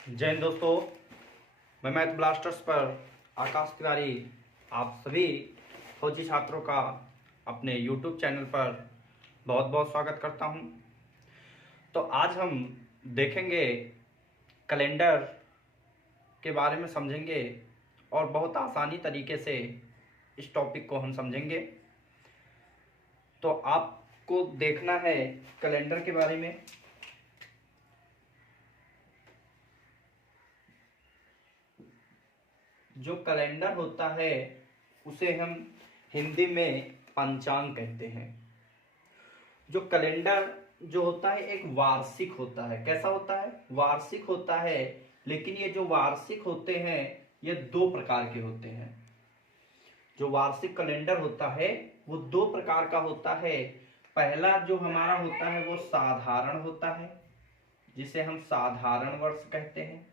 जय हिंद दोस्तों, मैं मैथ ब्लास्टर्स पर आकाश तिवारी आप सभी फौजी छात्रों का अपने YouTube चैनल पर बहुत बहुत स्वागत करता हूं। तो आज हम देखेंगे कैलेंडर के बारे में समझेंगे और बहुत आसानी तरीके से इस टॉपिक को हम समझेंगे। तो आपको देखना है कैलेंडर के बारे में। जो कैलेंडर होता है उसे हम हिंदी में पंचांग कहते हैं। जो कैलेंडर जो होता है एक वार्षिक होता है। कैसा होता है? वार्षिक होता है। लेकिन ये जो वार्षिक होते हैं ये दो प्रकार के होते हैं। जो वार्षिक कैलेंडर होता है वो दो प्रकार का होता है। पहला जो हमारा होता है वो साधारण होता है, जिसे हम साधारण वर्ष कहते हैं।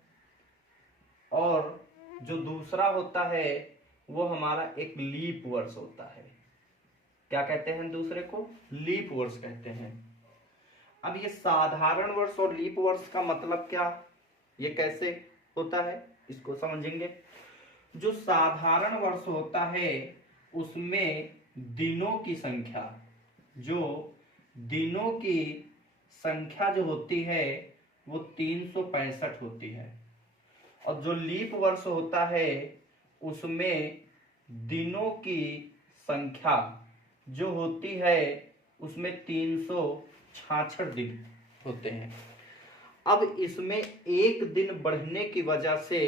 और जो दूसरा होता है वो हमारा एक लीप वर्ष होता है। क्या कहते हैं? दूसरे को लीप वर्ष कहते हैं। अब ये साधारण वर्ष और लीप वर्ष का मतलब क्या, ये कैसे होता है, इसको समझेंगे। जो साधारण वर्ष होता है उसमें दिनों की संख्या, जो दिनों की संख्या जो होती है वो 365 होती है। और जो लीप वर्ष होता है उसमें दिनों की संख्या जो होती है उसमें 366 दिन होते हैं। अब इसमें एक दिन बढ़ने की वजह से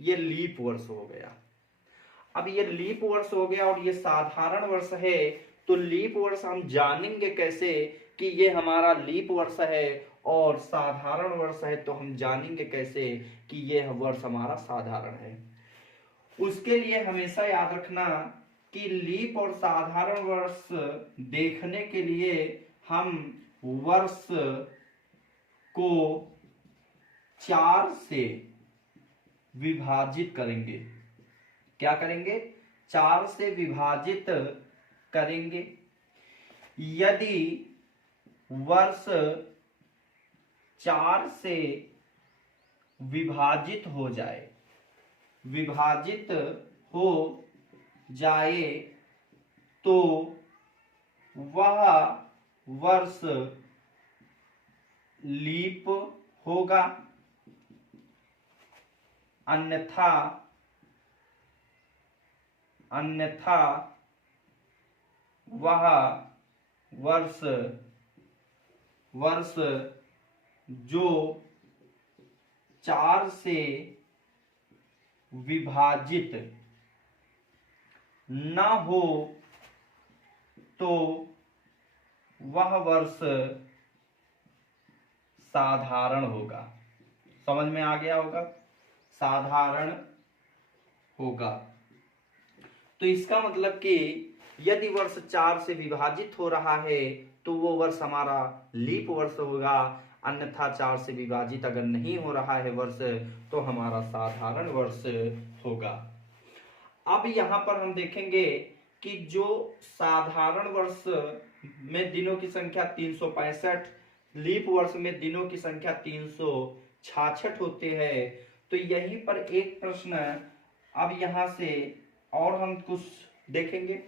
ये लीप वर्ष हो गया। अब ये लीप वर्ष हो गया और ये साधारण वर्ष है। तो लीप वर्ष हम जानेंगे कैसे कि ये हमारा लीप वर्ष है और साधारण वर्ष है, तो हम जानेंगे कैसे कि ये वर्ष हमारा साधारण है। उसके लिए हमेशा याद रखना कि लीप और साधारण वर्ष देखने के लिए हम वर्ष को 4 से विभाजित करेंगे। क्या करेंगे? 4 से विभाजित करेंगे। यदि वर्ष 4 से विभाजित हो जाए, विभाजित हो जाए तो वह वर्ष लीप होगा, अन्यथा वह वर्ष जो 4 से विभाजित न हो तो वह वर्ष साधारण होगा। समझ में आ गया होगा? साधारण होगा। तो इसका मतलब कि यदि वर्ष 4 से विभाजित हो रहा है तो वो वर्ष हमारा लीप वर्ष होगा, अन्यथा 4 से विभाजित अगर नहीं हो रहा है वर्ष तो हमारा साधारण वर्ष होगा। अब यहां पर हम देखेंगे कि जो साधारण वर्ष में दिनों की संख्या 365, लीप वर्ष में दिनों की संख्या 366 होती है। तो यहीं पर एक प्रश्न अब यहां से और हम कुछ देखेंगे।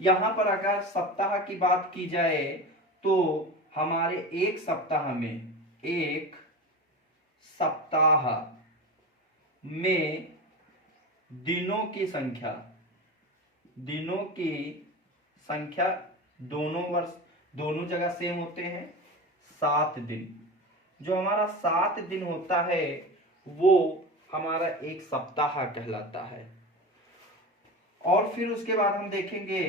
यहां पर अगर सप्ताह की बात की जाए तो हमारे एक सप्ताह में दिनों की संख्या दोनों जगह सेम होते हैं, 7 दिन। जो हमारा 7 दिन होता है वो हमारा एक सप्ताह कहलाता है। और फिर उसके बाद हम देखेंगे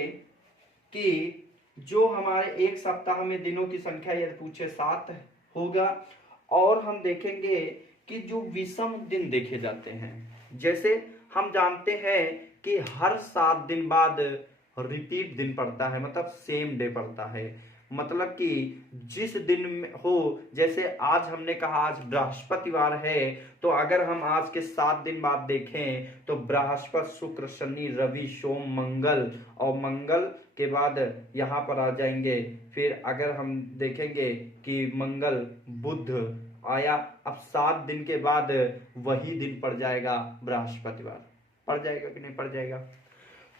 कि जो हमारे एक सप्ताह में दिनों की संख्या यदि पूछे 7 होगा। और हम देखेंगे कि जो विषम दिन देखे जाते हैं, जैसे हम जानते हैं कि हर 7 दिन बाद रिपीट दिन पड़ता है, मतलब सेम डे पड़ता है। मतलब कि जिस दिन में हो, जैसे आज हमने कहा आज बृहस्पतिवार है, तो अगर हम आज के 7 दिन बाद देखें तो बृहस्पति, शुक्र, शनि, रवि, सोम, मंगल, और मंगल के बाद यहाँ पर आ जाएंगे। फिर अगर हम देखेंगे कि मंगल, बुध आया, अब 7 दिन के बाद वही दिन पड़ जाएगा बृहस्पतिवार। पड़ जाएगा कि नहीं पड़ जाएगा?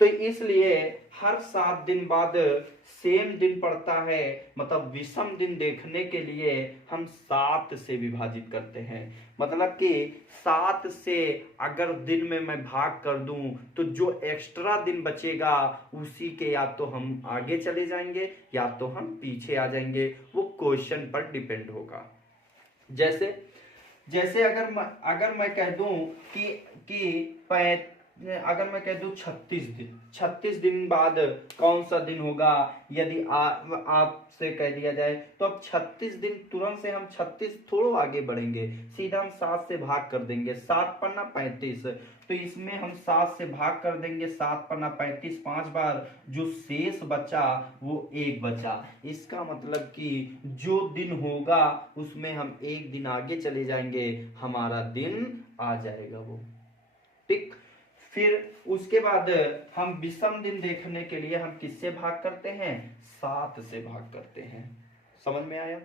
तो इसलिए हर 7 दिन बाद सेम दिन पड़ता है, मतलब विषम दिन देखने के लिए हम 7 से विभाजित करते हैं। मतलब कि 7 से अगर दिन में मैं भाग कर दूं तो जो एक्स्ट्रा दिन बचेगा उसी के या तो हम आगे चले जाएंगे या तो हम पीछे आ जाएंगे, वो क्वेश्चन पर डिपेंड होगा। जैसे जैसे अगर मैं कह दूं कि अगर मैं कह दूं 36 दिन बाद कौन सा दिन होगा, यदि आपसे कह दिया जाए तो अब 36 दिन तुरंत से हम 36 थोड़ा आगे बढ़ेंगे, सीधा हम 7 से भाग कर देंगे। 7 पन्ना 35, तो इसमें हम 7 से भाग कर देंगे, 7 पन्ना 35 5 बार, जो शेष बचा वो 1 बचा। इसका मतलब कि जो दिन होगा उसमें हम 1 दिन आगे चले जाएंगे, हमारा दिन आ जाएगा वो। ठीक, फिर उसके बाद हम विषम दिन देखने के लिए हम किससे भाग करते हैं? 7 से भाग करते हैं। समझ में आया?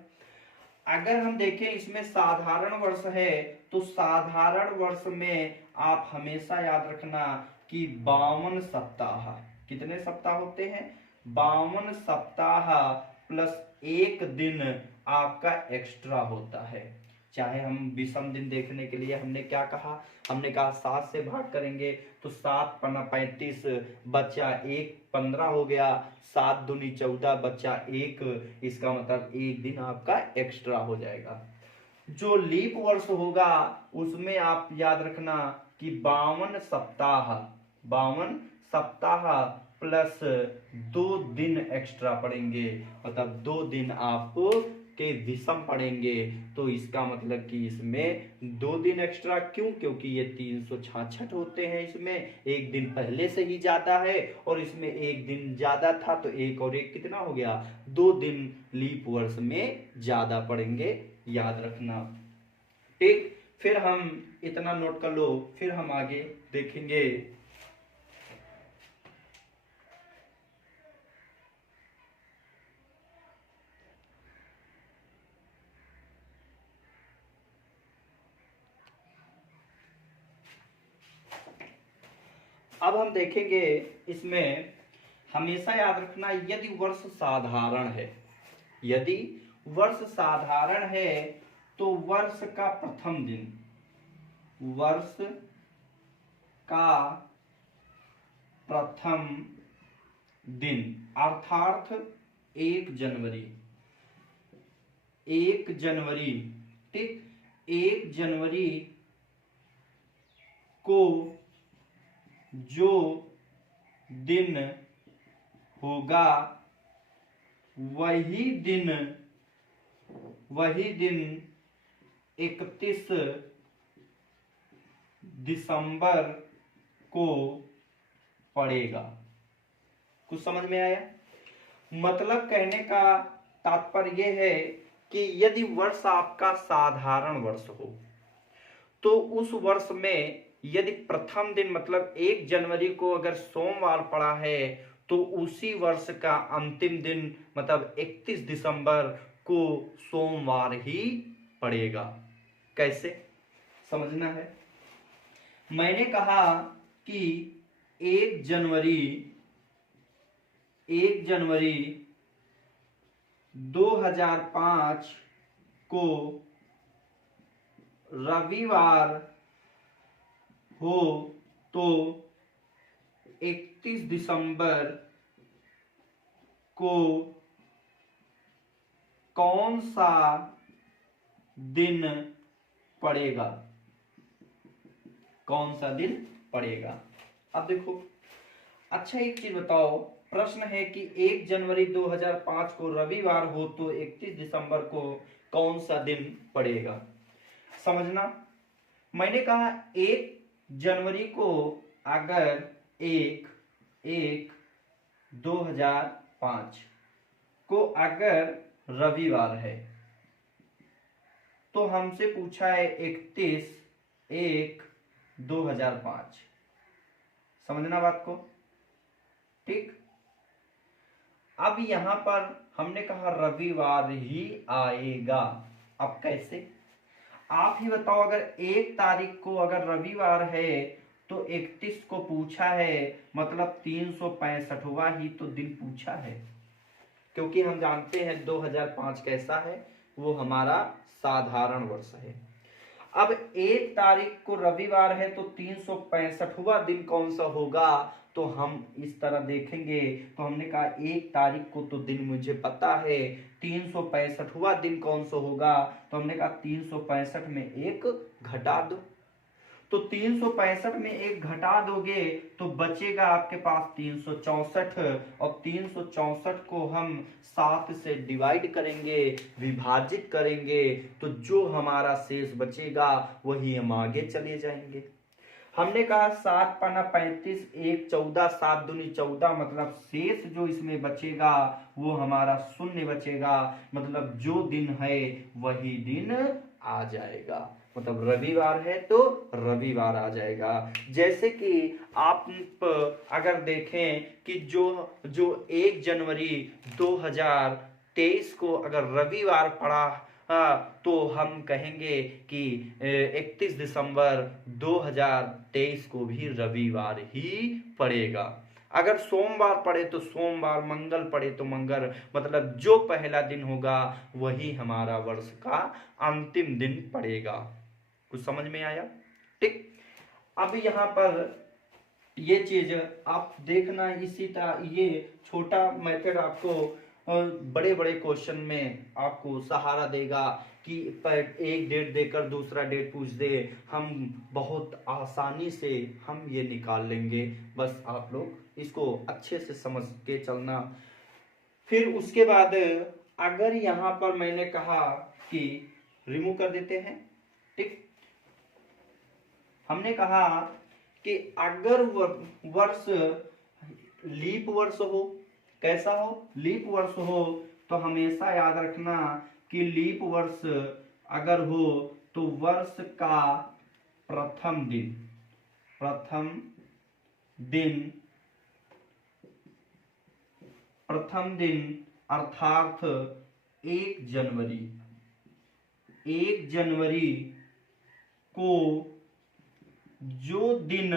अगर हम देखें इसमें साधारण वर्ष है तो साधारण वर्ष में आप हमेशा याद रखना कि 52 सप्ताह। कितने सप्ताह होते हैं? 52 सप्ताह प्लस 1 दिन आपका एक्स्ट्रा होता है। चाहे हम विषम दिन देखने के लिए हमने क्या कहा? हमने कहा 7 से भाग करेंगे तो 7 पन्ना 35 बच्चा 1 15 हो गया, 7 दूनी 14 बच्चा 1, इसका मतलब 1 दिन आपका एक्स्ट्रा हो जाएगा। जो लीप वर्ष होगा उसमें आप याद रखना कि 52 सप्ताह प्लस 2 दिन एक्स्ट्रा पड़ेंगे, मतलब 2 दिन आप के विषम पड़ेंगे। तो इसका मतलब कि इसमें 2 दिन एक्स्ट्रा, क्यों? क्योंकि ये 366 होते हैं, इसमें 1 दिन पहले से ही ज्यादा है और इसमें 1 दिन ज्यादा था, तो 1 और 1 कितना हो गया? 2 दिन लीप वर्ष में ज्यादा पड़ेंगे, याद रखना। ठीक, फिर हम इतना नोट कर लो, फिर हम आगे देखेंगे। अब हम देखेंगे इसमें हमेशा याद रखना, यदि वर्ष साधारण है, यदि वर्ष साधारण है तो वर्ष का प्रथम दिन, वर्ष का प्रथम दिन अर्थात 1 जनवरी, 1 जनवरी, ठीक, 1 जनवरी को जो दिन होगा वही दिन 31 दिसंबर को पड़ेगा। कुछ समझ में आया? मतलब कहने का तात्पर्य यह है कि यदि वर्ष आपका साधारण वर्ष हो तो उस वर्ष में यदि प्रथम दिन मतलब 1 जनवरी को अगर सोमवार पड़ा है तो उसी वर्ष का अंतिम दिन मतलब 31 दिसंबर को सोमवार ही पड़ेगा। कैसे समझना है? मैंने कहा कि 1 जनवरी 2005 को रविवार हो तो 31 दिसंबर को कौन सा दिन पड़ेगा? कौन सा दिन पड़ेगा? अब देखो, अच्छा एक चीज बताओ, प्रश्न है कि 1 जनवरी 2005 को रविवार हो तो 31 दिसंबर को कौन सा दिन पड़ेगा? समझना, मैंने कहा 1 जनवरी को अगर 1/1/2005 को अगर रविवार है तो हमसे पूछा है 31/1/2005। समझना बात को, ठीक। अब यहां पर हमने कहा रविवार ही आएगा। अब कैसे? आप ही बताओ, अगर 1 तारीख को अगर रविवार है तो 31 को पूछा है, मतलब 365वां ही तो दिन पूछा है, क्योंककि हम जानते हैं 2005 कैसा है, वो हमारा साधारण वर्ष है। अब 1 तारीख को रविवार है तो 365वां दिन कौन सा होगा, तो हम इस तरह देखेंगे। तो हमने कहा 1 तारीख को तो दिन मुझे पता है, 365वां दिन कौन सा होगा, तो हमने कहा 365 में 1 घटा दो। तो 365 में 1 घटा दोगे तो बचेगा आपके पास 364, और 364 को हम 7 से डिवाइड करेंगे, विभाजित करेंगे, तो जो हमारा शेष बचेगा वही हम आगे चले जाएंगे। हमने कहा 7 पाना 35, 1 14, 7 दूनी 14, मतलब शेष जो इसमें बचेगा वो हमारा शून्य बचेगा, मतलब जो दिन है वही दिन आ जाएगा, मतलब रविवार है तो रविवार आ जाएगा। जैसे कि आप अगर देखें कि जो 1 जनवरी 2023 को अगर रविवार पड़ा तो हम कहेंगे कि 31 दिसंबर 2023 को भी रविवार ही पड़ेगा। अगर सोमवार पड़े तो सोमवार, मंगल पड़े तो मंगल, मतलब जो पहला दिन होगा वही हमारा वर्ष का अंतिम दिन पड़ेगा। कुछ समझ में आया? ठीक। अब यहाँ पर ये चीज आप देखना, इसी तरह ये छोटा मेथड आपको बड़े बड़े क्वेश्चन में आपको सहारा देगा कि एक डेट देकर दूसरा डेट पूछ दे, हम बहुत आसानी से हम ये निकाल लेंगे। बस आप लोग इसको अच्छे से समझ के चलना। फिर उसके बाद अगर यहाँ पर मैंने कहा कि रिमूव कर देते हैं, ठीक, हमने कहा कि अगर वर्ष लीप वर्ष हो, कैसा हो, लीप वर्ष हो, तो हमेशा याद रखना कि लीप वर्ष अगर हो तो वर्ष का प्रथम दिन अर्थात 1 जनवरी को जो दिन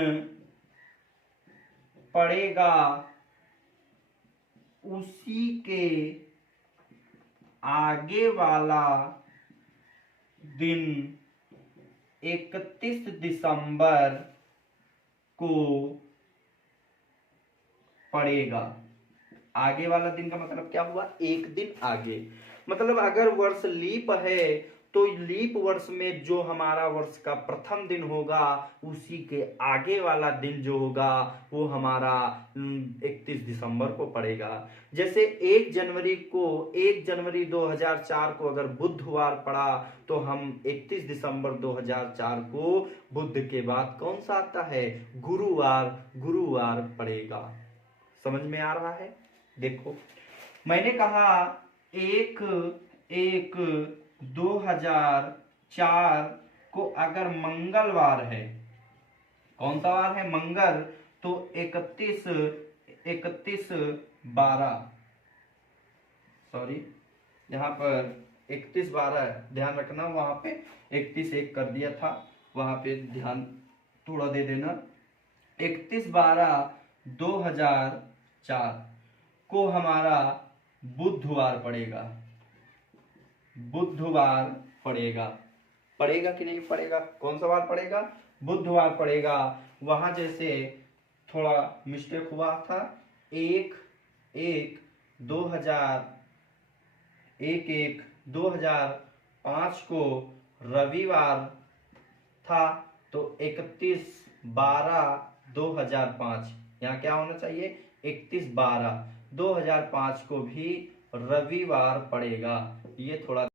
पड़ेगा उसी के आगे वाला दिन 31 दिसंबर को पड़ेगा। आगे वाला दिन का मतलब क्या हुआ, एक दिन आगे। मतलब अगर वर्ष लीप है तो लीप वर्ष में जो हमारा वर्ष का प्रथम दिन होगा उसी के आगे वाला दिन जो होगा वो हमारा 31 दिसंबर को पड़ेगा। जैसे 1 जनवरी 2004 को अगर बुधवार पड़ा तो हम 31 दिसंबर 2004 को बुध के बाद कौन सा आता है, गुरुवार पड़ेगा। समझ में आ रहा है? देखो मैंने कहा 1/1/2004 को अगर मंगलवार है, कौन सा वार है, मंगल, तो 31/12, सॉरी यहाँ पर 31/12 ध्यान रखना, वहां पे 31/1 कर दिया था, वहां पे ध्यान थोड़ा दे देना। 31/12/2004 को हमारा बुधवार पड़ेगा कि नहीं पड़ेगा? कौन सा वार पड़ेगा? बुधवार पड़ेगा। वहां जैसे थोड़ा मिस्टेक हुआ था, 1/1/2005 को रविवार था तो 31/12/2005, यहाँ क्या होना चाहिए, 31/12/2005 को भी रविवार पड़ेगा। ये थोड़ा